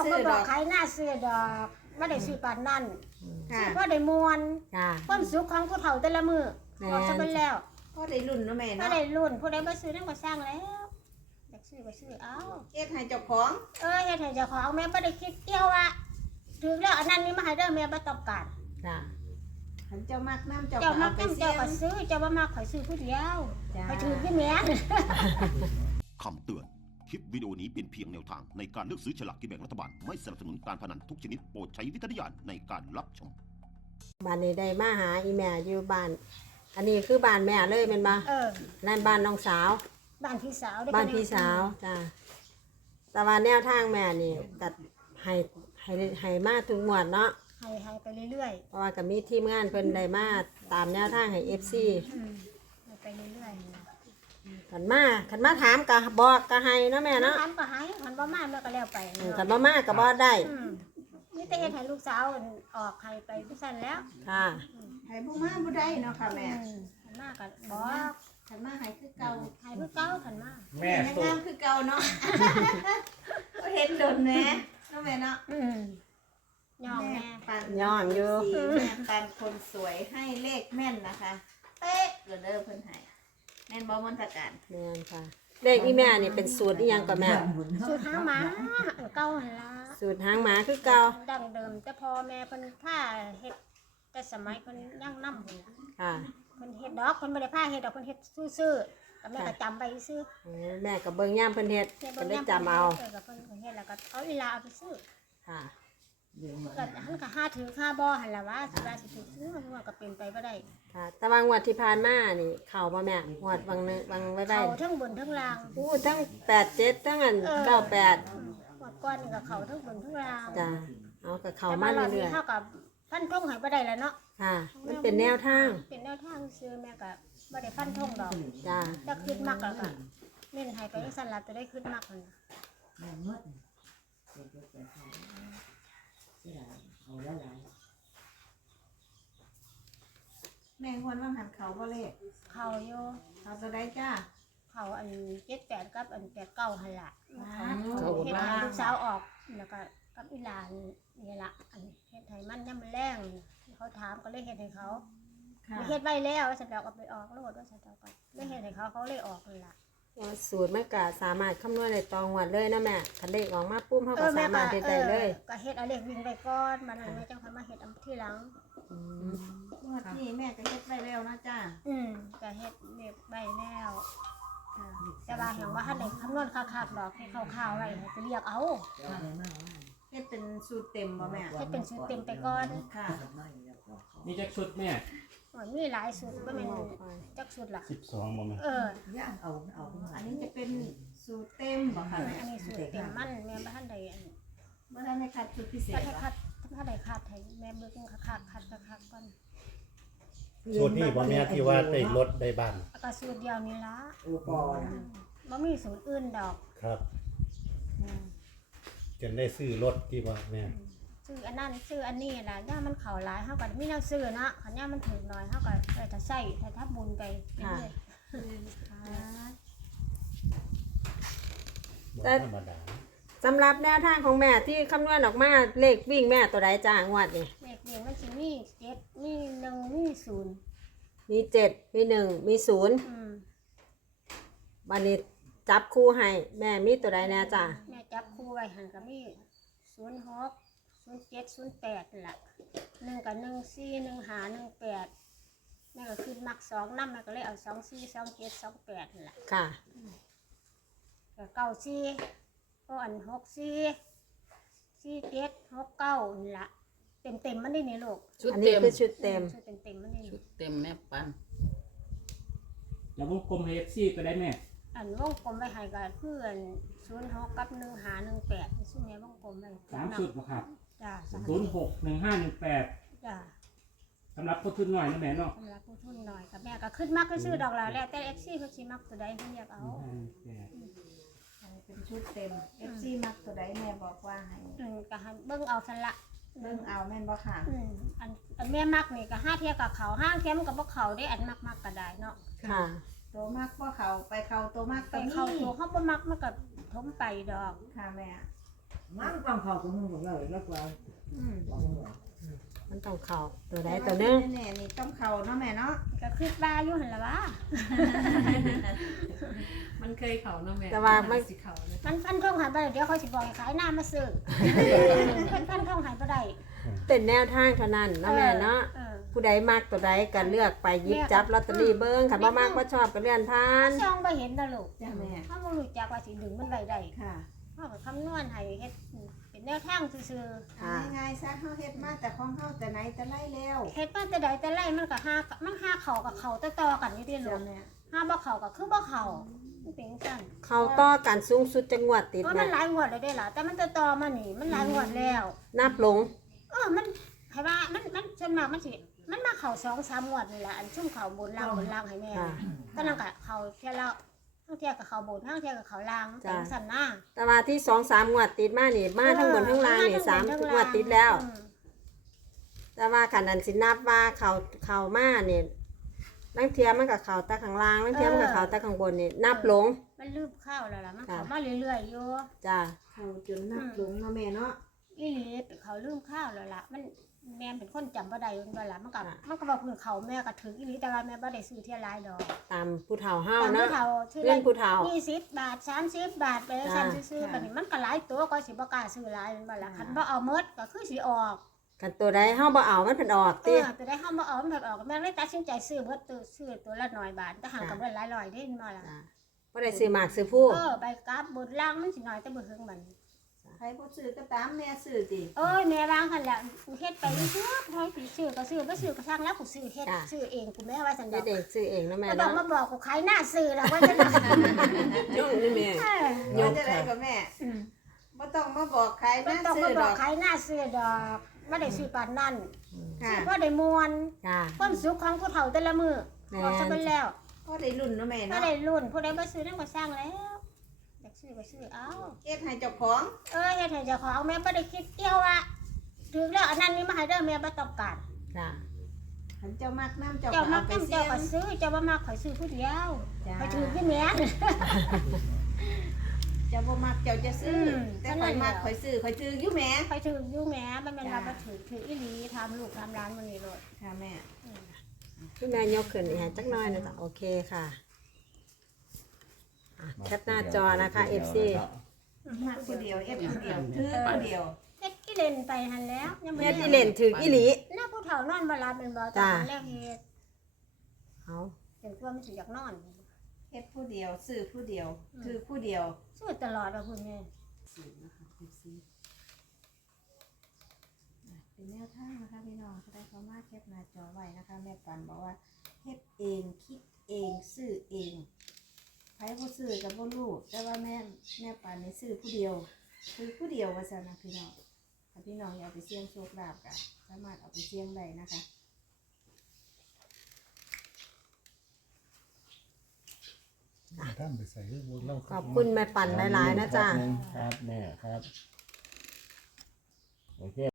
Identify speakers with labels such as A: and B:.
A: ซื้อดอก
B: ขายหน้าซื้อดอกบ่ได้ซื้อปานนั้น
A: ค่ะ
B: ซื้อพอได้ม่วน
C: จ้า
B: ความสุขของผู้เฒ่าแต่ละมื้อ
C: แม่น
B: บอกซะเบิ่แล้ว
A: ก็ได้รุ่นเนาะแม่
B: บ่
A: เนาะ
B: ได้รุ่นผู้ใดบ่ซื้อนำก็สร้างแล้วอยากซื้อก็ซื้อเอา
A: เฮ็ดให้เจ้าของ
B: เฮ็ดให้เจ้าของแม่บ่ได้คิดเกี่ยวว่าถึงแล้วอันนั้นนี่มาให้เด้อแม่บ่ต้องการ
C: จ้า
A: คันเจ้ามักน้ำเจ้า
B: เจ้า
A: ก็
B: มั
A: เอา
B: ก
A: ไป
B: นำ
A: เสี่
B: เจ้าย
A: ง
B: ก็ซื้อเจ้าบ่มักข่อยซื้อผู้เดียว
A: จ้า
B: ข่อยถือที่แม่น
D: คำเตือน คลิปวิดีโอนี้เป็นเพียงแนวทางในการเลือกซื้อฉลากกินแบ่งรัฐบาล ไม่สนับสนุนการพนันทุกชนิดโปรดใช้วิจารณญาณในการรับชม
C: บ้านนี้ได้มาหาอีแม่อยู่บ้าน อันนี้คือบ้านแม่เลยเป็นบ่นั่นบ้านน้องสาว
B: บ้านพี่สาว
C: บ้านพี่สาวจ้าแต่ว่าแนวทางแม่นี่ก็ให้มาทุกงวดเนาะ
B: ให้ไปเรื่อย
C: เพราะว่าก็มีทีมงานเพิ่นได้มาตามแนวทางให้ FC
B: ให้ไปเรื่อย
C: ขันมาถามก็บอกก็ให้เนาะแม่
B: ๆ
C: เนาะ
B: มันก็ให้มันบ่มามันก็แล้วไป
C: ขันบ่มาก็บ่ได้
B: นี่แต่เฮ็ดให้ลูกสาวออกให้ไปผู้ซั่นแล้ว
C: ค่ะ
A: ให้บ่มาบ่ได้เนาะค่ะแม่
B: ขันมาก็บอก
A: คันมาให้คือเก่า
B: ให้ผู้เก่าขันมา
E: แม่
A: แม่
E: สุ
A: งา
E: ด
A: มคือเก่าเนาะก็เห็นโดนแม่เนาะแม่เนาะ
B: ย่องแม่
A: ปัน
C: ย่องอยู่
A: สีแม่ปันคนสวยให้เลขแม่นนะคะเป๊ะเด้อเพิ่นให้แม่นบ่มนตการ
C: แม่นค่ะเลขอีแม่นี่เป็นสูตรอีหยังก็แม่
B: สูตรหางหมาเก่าหั่นล่ะ
C: สูตรหางหมาคือเก่า
B: ดั้งเดิมแต่พอแม่เพิ่นพาเฮ็ดแต่สมัยเพิ่นยังนำพุ่นล่ะ
C: ค่ะ
B: เพิ่นเฮ็ดดอกเพิ่นบ่ได้พาเฮ็ดดอกเพิ่นเฮ็ดซื่อๆก็แม่ก็จำไปซื่อ
C: แม่ก็เบิ่งย่ามเพิ่นเฮ็ด
B: เฮ็ด
C: เพิ่น
B: บ่
C: ได้
B: ยาม
C: จำเอา
B: ก็เพิ่นก็เฮ็ดแล้วก็เอาอีหลาเอาไปซื้อ
C: ค่ะ
B: ก็หันก็หาถือค่าบ่หั่นล่ะว่าสิว่าสิถูกซื้อมันว่าก็เป็นไปบ่ได้
C: ค่ะ แต่ว่างวดที่ผ่านมานี่เข้าบ่แม่งวดบางนึงบางไว้ได้
B: เขาทั้งบนทั้งล่าง
C: อู้ทั้ง87ทั้งอัน98
B: หมดก้อนนี่ก็เขาทั้งบนทั้งล่าง
C: จ้ะเอาก็เข้า
B: แต่
C: มา
B: ว่ารอบ
C: เรื่
B: นี้
C: อย
B: เท่ากับฟันธงให้บ่ได้แล้วเนาะ
C: ๆค่ะ มันเป็นแนวทาง
B: เป็นแนวทางซื้อแม่ก็บ่ได้ฟันธงดอก
C: จ้ะ
B: ถ้าขึ้นมากแล้วก็เน้นให้ไปจังซั่นล่ะจะได้ขึ้นมากนั่นน่ะ
A: แม่ควรว่าหันเขาบ่เลข
B: เขาอยู่
A: เขาจะได้จ้า
B: เขาอัน78กับอัน89หั่นล่ะ
A: เขา
B: เฮ็ดให้ลูกสาวออกแล้วก็กับอีหลานนี่ล่ะอันเฮ็ดให้มันยามมื้อแลงเขาถามก็เลยเฮ็ดให้เขา
A: ค่ะ
B: เฮ็ดไว้แล้วว่าซั่นดอกเอาไปออกโลดว่าซั่นดอกก็เลยเฮ็ดให้เขาเขาเลยออกนั่นล่ะ
C: ว่าสูตรมันก็สามารถคำนวณได้ตองวดเลยนะแม่คันเลขออกมาปุ๊บเฮาก็สามารถเฮ็ดได้เลย
B: ก็เฮ็ดเอาเลขวิ่งไปก่อนมันแม่จังค่อยมาเฮ็ดเอาทีหลัง
A: งวดนี้แม่ก็เฮ็ดไว้แล้วนะจ้า
B: ก็เฮ็ดเลขไว้แล้ว
A: ค่ะ
B: แต่ว่าเห็นว่าท่านได้คำนวณคักๆดอกให้คร่าวๆไว้ให้ไปเรียกเอา
A: เฮ็ดเป็นสูตรเต็มบ่แม่
B: เฮ็ดเป็นสูตรเต็มไปก่อน
A: ค่ะ
E: นี่จักชุดแม่
B: โอ้ยมีหลายสูตรบ่แม่นจักสูตรล่ะ
E: 12บ่แม่
A: อันนี้จะเป็นสูตรเต็มบ่ค่ะแม่
B: อันนี้สูตรเต็มมันแม่บ่ทันได้อัน
A: เมื่อท่านได้คัดสูตรพิเศ
B: ถ้า
A: ษ
B: ได้
A: บ่
B: คัดถ้าได้คัดให้แม่เบิ่งคักๆคัดก่อน
F: สูตรนี้บ่แม่ที่ว่าได้รถได้บ้าน
B: แล้วก็สูตรเดียวนี่ล่ะบ่มีสูตรอื่นดอก
F: ครับจนได้ซื้อรถที่ว่าแม่
B: ซื้ออันนั้นซื้ออันนี้ล่ะย่ามันเข้าหลายเฮาก็มีแนวซื้อเนาะคันย่ามันถึงน้อยเฮาก็ได้แต่ใช้แต่ถ้าบุญไปเรื่อย
F: บ่ธรรมดา
C: สำหรับแนวทางของแม่ที่คำนวณออกมาเลขวิ่งแม่ตัวใดจ้างวดนี่
B: เลขเรียนมันสิมี7มี1มี0
C: มี7มี1มี0บัดนี้จับคู่ให้แม่มีตัวใดแน่จ้ะ
B: แม่จับคู่ไว้หันก็มี06 07 08นั่นล่ะ1กับ14 15 18แม่ก็ขึ้นมัก2นำแม่ก็เลยเอา24 27 28นั่นล่ะ
C: ค่ะ
B: ก็94ก็อัน64 47 69นี่ล่ะเต็มๆมันนี่นี่ลูก
G: ชุด
C: อันนี้
G: เต็ม
C: คือชุดเต็ม
B: ชุดเต็มๆมันนี่
G: ชุดเต็มแม่ปัน
E: แล้ววงกลมให้ FC ก็ได้แม่
B: อันวงกลมไว้ให้ก็คืออัน06กับ15 18ซึ่งแม่วงกลมไว้
E: 3ชุดบ่ครับ
B: จ้า
E: 061518
B: จ้า
E: สำหรับคนทุนหน่อยนะแม่เนาะ
B: สำหรับผู้ทุนหน่อยกับแม่ก็ขึ้นมากก็ซื้อดอกแล้วแต่เอฟซีเขาสิมักตัวใดเขาเรียกเอา
A: เป็นชุดเต็ม FC มักตัวใดแม่บอกว่าให้
B: ก็ให้เบิ่งเอาสันละ
A: เบิ่งเอาแม่นบ่ค่ะ
B: อันแม่มักนี่ก็ห้าเทียกับเขาห้างเทียมกับพวกเขาได้อันมักก็ได้เนาะ
C: ค่ะ
A: ตัวมักบ่เขาไปเขาตัวมัก
B: ไป
A: ไป
B: เขา
A: นี่
B: ตัวเขาบ่มักมันก็ทมไปดอก
A: ค่ะแม่
G: มันต้องเข้ากับมึงบอกเลยแล้วกว่า
A: อืม
C: มันต้องเข้าตัวใดตัวหนึง
A: แน่ๆนี่ต้องเข้าเนาะแม่เนาะ
B: ก็คือบ้าอยู่หั่นล่ะวะ
H: มันเคยเขาเนาะแม่
C: แต่ว่าไม่
H: สิเขาเลย
B: มันฟันทงหายไปเดี๋ยวเขาสิบอกให้ขายหน้ามาซื้อฟันทงหายไปได้
C: เป็นแนวทางเท่านั้นเนาะแม่เนาะ
B: เออ
C: ผู้ใดมักตัวใดก็เลือกไปหยิบจับลอตเตอรี่เบิ่งคันบ่มักบ่ชอบก็เลื่อนผ่าน
B: ซองบ่เห็นนะลูก
A: จ้าแม่
B: ถ้าบ่รู้จักว่าสิดึงมันไว้ได้
A: ค่ะ
B: เฮาก็คำนวณให้เฮ็ดเป็นแนวทางซื่อ
C: ค่ะ
A: ง่ายๆซะเฮาเฮ็ดมาแต่ของเฮาแต่ไหนแต่ไรแล้ว
B: ๆเฮ็ดมาแต่ใดแต่ไรมันก็หาเข้ากับเข้าต่อๆกันอยู่เด้ลู
A: จ้าก แม่
B: หาบ่เข้าก็คือบ่เข้ามันเป็นจังซั่น
C: เขาต่อกันสูงสุดจังหวัดติด
B: เพราะ
C: แม่
B: มันหลายงวดแล้วได้ล่ะแต่มันต่อมานี่มันหลายงวดแล้ว
C: นับลง
B: มันให้ว่ามันส่วนมากมันสิมันมาเข้า2-3งวดนี่แหละอันซุ่มเข้าบนล่างให้แม่
C: ค่ะ
B: ก็นั่นก็เข้าเที่ยละทั้งเที่ยกับเข้าบนทั้งเที่ยกับเข้าล่าง
C: จ้ะ
B: เป็นสั่นหน้า
C: แต่ว่าที่2-3งวดติดมานี่มาทั้งบนทั้งล่างนี่3งวดติดแล้ว แต่ว่าคันอันสินับว่าเขามานี่ลังเทียมันก็เขาแต่ข้างล่างลังเทียมันก็เขาแต่ข้างบนนี่นับลง
B: มันลืมเข้าแล้วล่ะมัน
C: ค่ะ
B: เข้ามาเรื่อยๆอยู่
C: จ้า
A: เข้าจนนับหลงเนาะแม่เนาะ
B: อีหลีเขาลืมเข้าแล้วล่ะมันแม่เป็นคนจำบ่ได้มันบ่ล่ะมันก็บอกเพิ่นเขาแม่ก็ถึงอีหลีแต่ว่าแม่บ่ได้ซื้อเที่ยหลายดอก
C: ตามผู้เฒ่าเฮา
B: ตาม
C: เนาะ
B: ผู้เฒ่าซื้อ
C: เล่นผู้เฒ่า
B: 20 บาท30 บาทไปแล้วซั่นซื้อๆบัดนี้มันก็หลายตัวก็สิบ่กล้าซื้อหลายแม่นบ่ล่ะคันบ่เอาหมดก็คือสิออก
C: กันตัวใดเฮาบ่เอามันเพิ่นออกติ
B: แต่ได้ห้ามบ่เอามันแบบออกแม่เลยตัดสินใจซื้อเบิดตัวละน้อยบาทแต่ห่างกับเบิดหลายร้อยได้มาล่ะ
C: จ้าบ่ได้ซื้อหมากซื้อผู้
B: ใบกราฟบนล่างมันสิน้อยแต่บ่ถึงมัน
A: ใครบ่ซื้อก็ตามแม่ซื้อติ
B: แม่วางคั่นแหละกูเฮ็ดไปซื้อพอยสิซื้อก็ซื้อบ่ซื้อก็ช่างแล้วกูซื้อเฮ็ดซื้อเองกูแม่ว่าซั่นด
C: เด็
B: อก
C: กเด็กซื้อเองเนาะแม่
B: บ่ต้อง
C: เนาะ
B: มาบอกกูขายหน้าซื้อแล้วว่าซั่นดอก
C: ยุ่งนี่แม่
A: ว่าจะได้ก็แม่บ่ต้องมาบอกใคร
B: บ่
A: นะ
B: ต้อง
A: ซื้
B: มา
A: อบ ด
B: อ
A: อก ก
B: ขายหน้าซื้อดอกบ่ได้ซื้อปานนั้น
A: ค่ะ
B: บ่ได้ม่วน
C: ค่ะ
B: ความสุขของผู้เฒ่าแต่ละมื้อบอกซะเป็นแล้ว
A: ก็ได้รุ่นเนาะแม่
B: บ่
A: เนาะ
B: ได้รุ่นผู้ใดบ่ซื้อนำก็สร้างแล้วอยากซื้อก็ซื้อเอา
A: เฮ็ดให้เจ้าของ
B: เฮ็ดให้เจ้าของแม่บ่ได้คิดเกี่ยวว่าถึงแล้วอันนั้นนี่มาให้เด้อแม่บ่ต้องการ
C: ค่ะ
A: คันเจ้ามักน้ำเจ้า
B: เจ้า
A: ก็
B: มั
A: เอา
B: ก
A: ไป
B: นำ
A: เสี่
B: เจ้าย
A: ง
B: ก็ซื้อเจ้าบ่มักข่อยซื้อผู้เดียว
A: จ้า
B: ข่อยถือพี่แม่
A: เจ้าบ่มักเจ้าจะซื้ออ
B: ม
A: แต่ข่อยมักข่อยซื้อข่อยถืออยู่แหม่
B: ข่อยถืออยู่แม่มันแม่นว่า
A: จ้า
B: บ่ถืออีหลีทำลูกทำร้านมื้อนี้โลด
A: ค่ะแม่
C: พี่แม่ยกขึ้นอีกให้จักหน่อยนะจ๊ะโอเคค่ะแคปหน้าจอนะคะ FC
A: มักผู้เดียวเอฟผู้เดียวถือผู้เดียว
B: เฮ็ดอีเล่นไปหั่นแล้วยังบ่
C: แม่ที่เล่นถึงอีหลี
B: หน้าผู้เฒ่านอนบ่หลับแม่นบ่ตอ
C: จ้า
B: นแรกเฮ็ด
C: เอา
B: จนตัวมันสิอยากนอน
A: เฮ็ดผู้เดียวซื้อผู้เดียวถือผู้เดียว
B: ซื้อตลอดว่าพุ่นแม่
A: ซื้อนะคะ FC เป็นแนวทางนะคะพี่น้องก็ได้เข้ามาแคปหน้าจอไว้นะคะแม่ปันบอกว่าเฮ็ดเองคิดเองซื้อเองใครบ่ซื้อก็บ่รู้แต่ว่าแม่ปันนี่ซื้อผู้เดียวคือผู้เดียวว่าซั่นนะพี่น้องถ้าพี่น้องอยากไปเสี่ยงโชคลาภก็สามารถเอาไปเสี่ยงได้นะคะ
F: ท่านไปใส่เรื่องเล่า
C: ขอบคุณแม่ปั่นหลายๆนะจ๊ะ
E: ครับแม่ครับ โอเค